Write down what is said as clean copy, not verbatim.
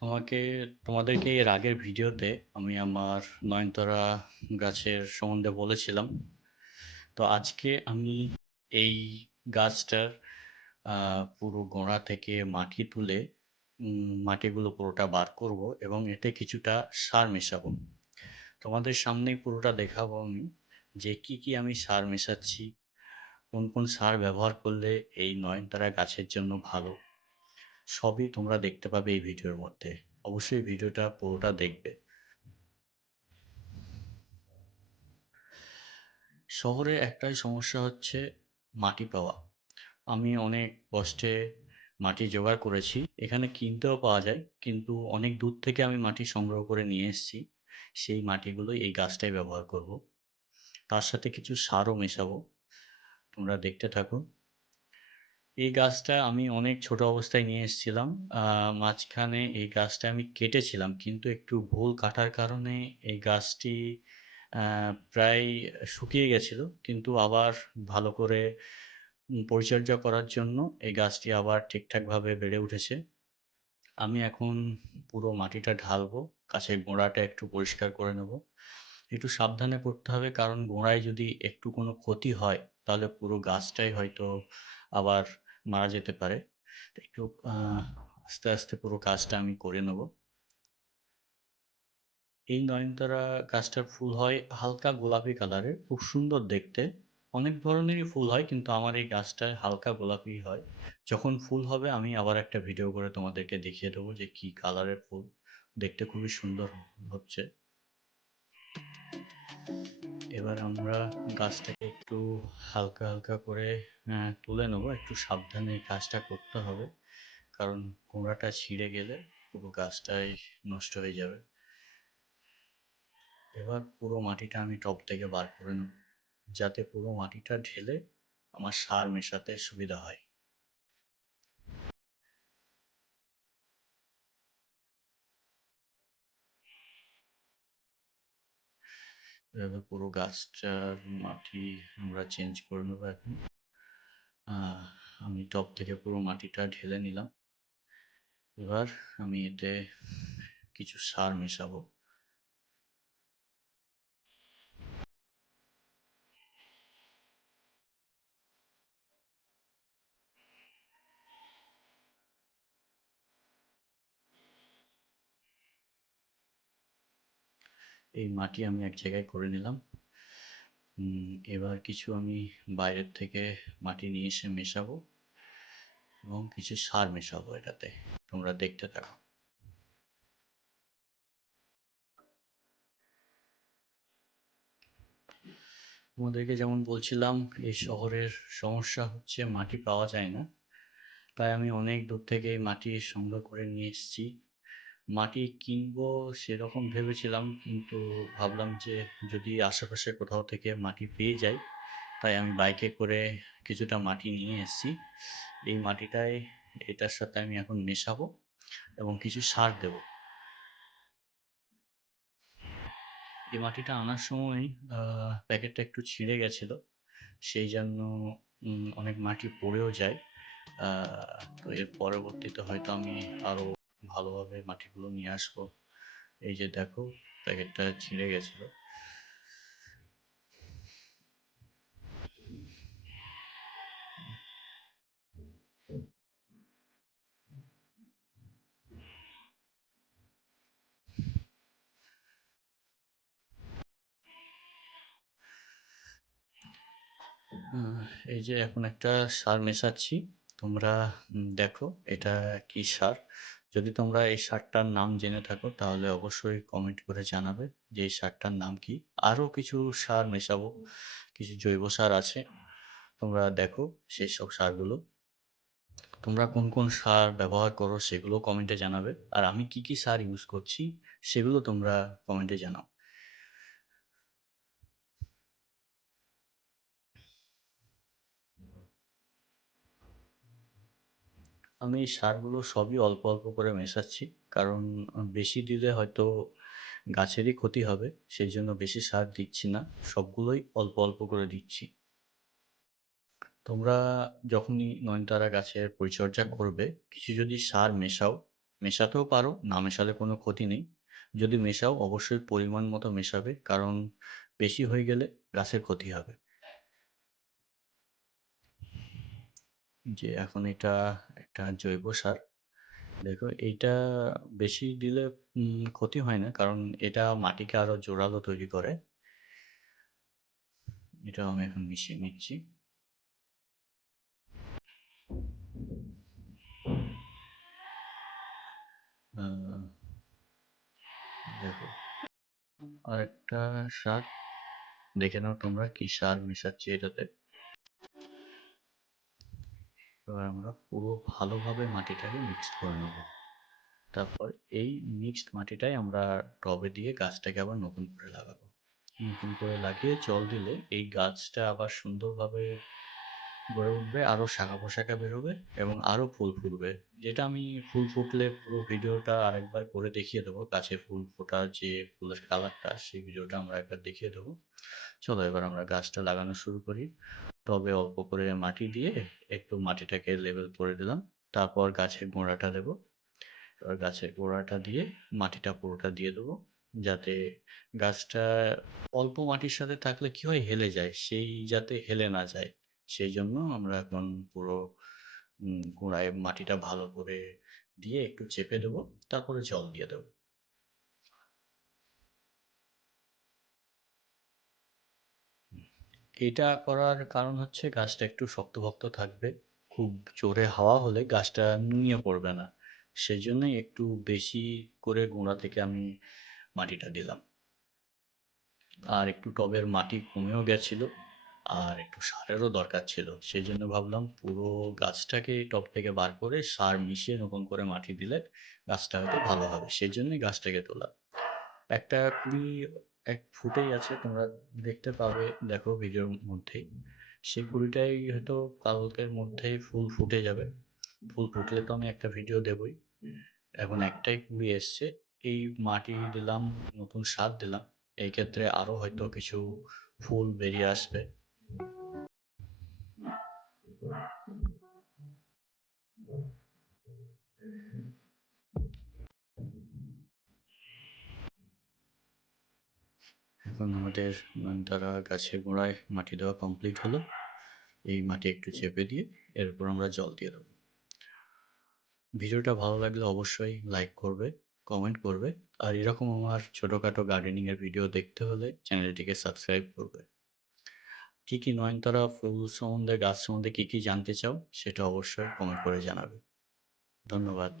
তোমাকে তোমাদেরকে এর আগের ভিডিওতে আমি আমার নয়নতারা গাছের সম্বন্ধে বলেছিলাম। তো আজকে আমি এই গাছটার পুরো গোড়া থেকে মাটি তুলে মাটিগুলো পুরোটা বার করব এবং এতে কিছুটা সার মেশাবো। তোমাদের সামনেই পুরোটা দেখাবো আমি যে কি কি আমি সার মেশাচ্ছি, কোন কোন সার ব্যবহার করলে এই নয়নতারা গাছের জন্য ভালো, সবই তোমরা দেখতে পাবে এই ভিডিওর মধ্যে। অবশ্যই ভিডিওটা পুরোটা দেখবে। শহরে একটাই সমস্যা হচ্ছে মাটি পাওয়া। আমি অনেক কষ্টে মাটি জোগাড় করেছি, এখানে কিনতেও পাওয়া যায়, কিন্তু অনেক দূর থেকে আমি মাটি সংগ্রহ করে নিয়ে এসেছি। সেই মাটিগুলোই এই গাছটায় ব্যবহার করব, তার সাথে কিছু সারও মেশাবো। তোমরা দেখতে থাকো। এই গাছটা আমি অনেক ছোট অবস্থায় নিয়ে এসেছিলাম। মাঝখানে এই গাছটা আমি কেটেছিলাম, কিন্তু একটু ভুল কাটার কারণে এই গাছটি প্রায় শুকিয়ে গেছিল, কিন্তু আবার ভালো করে পরিচর্যা করার জন্য এই গাছটি আবার ঠিকঠাকভাবে বেড়ে উঠেছে। আমি এখন পুরো মাটিটা ঢালবো, গাছের গোড়াটা একটু পরিষ্কার করে নেব। একটু সাবধানে করতে হবে, কারণ গোড়ায় যদি একটু কোনো ক্ষতি হয় তাহলে পুরো গাছটাই হয়তো আবার মারা যেতে পারে। তো একটু আস্তে আস্তে পুরো কাজটা আমি করে নেব। এই নয়নতারা গাছটার ফুল হয় হালকা গোলাপি কালারের, খুব সুন্দর দেখতে। অনেক ধরনেরই ফুল হয়, কিন্তু আমার এই গাছটায় হালকা গোলাপি হয়। যখন ফুল হবে আমি আবার একটা ভিডিও করে তোমাদেরকে দেখিয়ে দেবো যে কি কালারের ফুল। দেখতে খুবই সুন্দর হচ্ছে। এবার আমরা গাছটাকে একটু হালকা হালকা করে তুলে নেবো। একটু সাবধানে কাজটা করতে হবে, কারণ গোড়াটা ছিঁড়ে গেলে পুরো গাছটাই নষ্ট হয়ে যাবে। এবার পুরো মাটিটা আমি টব থেকে বার করে নেব, যাতে পুরো মাটিটা ঢেলে আমার সার মেশাতে সুবিধা হয়। এভাবে পুরো গাছটার মাটি আমরা চেঞ্জ করে নেবো এখন। আহ, আমি টব থেকে পুরো মাটিটা ঢেলে নিলাম। এবার আমি এতে কিছু সার মেশাবো। এই মাটি আমি এক জায়গায় করে নিলাম। এবার কিছু আমি বাইরের থেকে মাটি নিয়ে এসে মেশাবো এবং কিছু সার মেশাবো এটাতে। তোমরা দেখতে থাকো। তোমাদেরকে যেমন বলছিলাম, এই শহরের সমস্যা হচ্ছে মাটি পাওয়া যায় না। তাই আমি অনেক দূর থেকে এই মাটি সংগ্রহ করে নিয়ে এসেছি। মাটি কিনবো সেরকম ভেবেছিলাম, কিন্তু ভাবলাম যে যদি আশেপাশে কোথাও থেকে মাটি পেয়ে যাই, তাই আমি বাইকে করে কিছুটা মাটি নিয়ে এসেছি। এই মাটিটায় এটার সাথে আমি এখন মেশাবো এবং কিছু সার দেবো। এই মাটিটা আনার সময় প্যাকেটটা একটু ছিঁড়ে গেছিলো, সেই জন্য অনেক মাটি পড়েও যায়। তো এর পরবর্তীতে হয়তো আমি আরও ভালোভাবে মাটিগুলো নিয়ে আসবো। এই যে দেখো, প্যাকেটটা ছিঁড়ে গেছিলো। আহ, এই যে এখন একটা সার মেশাচ্ছি। তোমরা দেখো এটা কি সার। যদি তোমরা এই সারটার নাম জেনে থাকো তাহলে অবশ্যই কমেন্ট করে জানাবে যে এই সারটার নাম কি। আরও কিছু সার মেশাবো, কিছু জৈব সার আছে, তোমরা দেখো সেই সব সারগুলো। তোমরা কোন কোন সার ব্যবহার করো সেগুলো কমেন্টে জানাবে, আর আমি কি কি সার ইউজ করছি সেগুলো তোমরা কমেন্টে জানাও। আমি এই সারগুলো সবই অল্প অল্প করে মেশাচ্ছি, কারণ বেশি দিলে হয়তো গাছেরই ক্ষতি হবে, সেই জন্য বেশি সার দিচ্ছি না, সবগুলোই অল্প অল্প করে দিচ্ছি। তোমরা যখনই নয়নতারা গাছের পরিচর্যা করবে, কিছু যদি সার মেশাও, মেশাতেও পারো, না মেশালে কোনো ক্ষতি নেই। যদি মেশাও অবশ্যই পরিমাণ মতো মেশাবে, কারণ বেশি হয়ে গেলে গাছের ক্ষতি হবে। যে এখন এটা একটা জৈব সার, দেখো এইটা বেশি দিলে ক্ষতি হয় না, কারণ এটা মাটিকে আরো জোরালো তৈরি করে। এটাও আমি এখন মিশিয়ে নিচ্ছি। আহ, দেখো আর একটা সার দেখে নাও তোমরা কি সার মেশাচ্ছি এটাতে। এবার আমরা পুরো ভালোভাবে মাটিটাকে মিক্সড করে নেব। তারপর এই মিক্সড মাটিটাই আমরা টবে দিয়ে গাছটাকে আবার নতুন করে লাগাবো। নতুন করে লাগিয়ে জল দিলে এই গাছটা আবার সুন্দরভাবে গড়ে উঠবে, আরও শাখা পোশাখা বেরোবে এবং আরও ফুল ফুটবে। যেটা আমি ফুল ফুটলে পুরো ভিডিওটা আরেকবার করে দেখিয়ে দেবো, গাছে ফুল ফোটার যে ফুলের কালারটা সেই ভিডিওটা আমরা একবার দেখিয়ে দেবো। চলো এবার আমরা গাছটা লাগানো শুরু করি। টবে অল্প করে মাটি দিয়ে একটু মাটিটাকে লেভেল করে দিলাম। তারপর গাছের গোড়াটা দেবো। এবার গাছের গোড়াটা দিয়ে মাটিটা পুরোটা দিয়ে দেবো, যাতে গাছটা অল্প মাটির সাথে থাকলে কি হয়, হেলে যায়, সেই যাতে হেলে না যায় সেই জন্য আমরা এখন পুরো গোড়ায় মাটিটা ভালো করে দিয়ে একটু চেপে দেবো, তারপরে জল দিয়ে দেবো। এটা করার কারণ হচ্ছে গাছটা একটু শক্তপোক্ত থাকবে, খুব জোরে হাওয়া হলে গাছটা নুয়ে পড়বে না, সেই জন্যই একটু বেশি করে গোড়া থেকে আমি মাটিটা দিলাম। আর একটু টবের মাটি কমেও গেছিল, আর একটু সারেরও দরকার ছিল, সেই জন্য ভাবলাম পুরো গাছটাকে টব থেকে বার করে সার মিশিয়ে নতুন করে মাটি দিলে গাছটা হয়তো ভালো হবে, সেই জন্যই গাছটাকে তোলা। একটা কুড়ি এক ফুটেই আছে, তোমরা দেখতে পাবে, দেখো ভিডিওর মধ্যেই। সেই কুড়িটাই হয়তো কালকের মধ্যেই ফুল ফুটে যাবে। ফুল ফুটলে তো আমি একটা ভিডিও দেবই। এখন একটাই কুড়ি এসছে, এই মাটি দিলাম, নতুন সার দিলাম, এই ক্ষেত্রে আরো হয়তো কিছু ফুল বেরিয়ে আসবে। এখন আমাদের নয়নতারা গাছের গোড়ায় মাটি দেওয়া কমপ্লিট হলো। এই মাটি একটু চেপে দিয়ে এরপর আমরা জল দিয়ে দেবো। ভিডিওটা ভালো লাগলে অবশ্যই লাইক করবে, কমেন্ট করবে, আর এরকম আমার ছোটোখাটো গার্ডেনিং এর ভিডিও দেখতে হলে চ্যানেলটিকে সাবস্ক্রাইব করবে। কি কি নয়নতারা ফুল সম্বন্ধে, গাছ সম্বন্ধে কি কি জানতে চাও সেটা অবশ্যই কমেন্ট করে জানাবে। ধন্যবাদ।